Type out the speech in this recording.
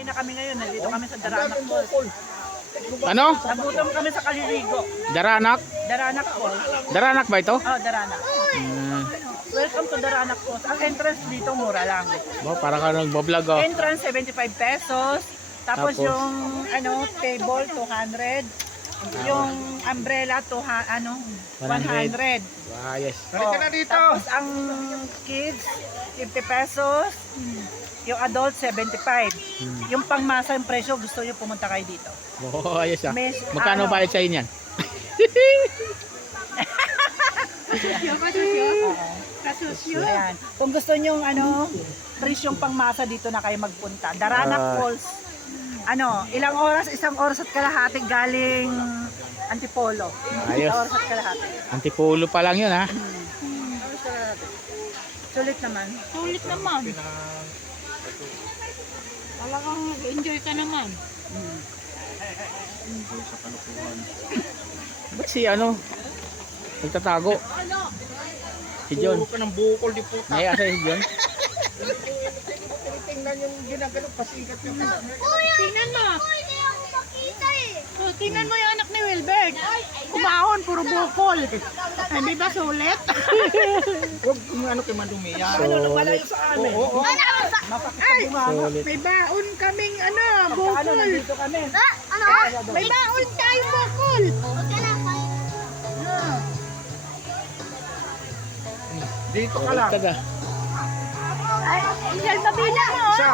Kaya na kami ngayon, nandito kami sa Daranak Falls. Ano? Nagutom kami sa Kaliligo. Daranak? Daranak Falls. Daranak ba ito? Oh, Daranak. Welcome to Daranak Falls. Ang entrance dito mura lang. Para ka nagbablog oh. Entrance 75 pesos. Tapos Tapos? yung table 200. Yung umbrella 100. Yes. Oh, tapos ang kids 50 pesos. Yung adult 75. Yung pangmasa yung presyo, gusto niyo pumunta kayo dito. Oh, ayos ah. Mes, Magkano ano? bayad sa inyan? Kasusyo. Ayan. Kung gusto niyo presyong pangmasa dito na kayo magpunta. Daranak Falls. Ilang oras? Isang oras at kalahati galing Antipolo. Ayos. Isang oras at kalahati. Antipolo pa lang yun ha. Sulit naman. Sulit naman. Talagang enjoy ka naman. Ba't si nagtatago? Si John. Puro ka ng bukol di puta. Naya sa si John. Tingnan yung ginagano pasikat yung Tingnan mo. Oh, tingnan mo yung anak ni Wilbert. Kumahon, puro bukol. Hindi ba sulit? Huwag yung kay madumi yan. Malayo sa amin. Oo. Sulit. May baon kaming bukol. Nandito kami. May baon tayong bukol. Dito ka lang. Taga. Ay, Angel, babila mo. Siya.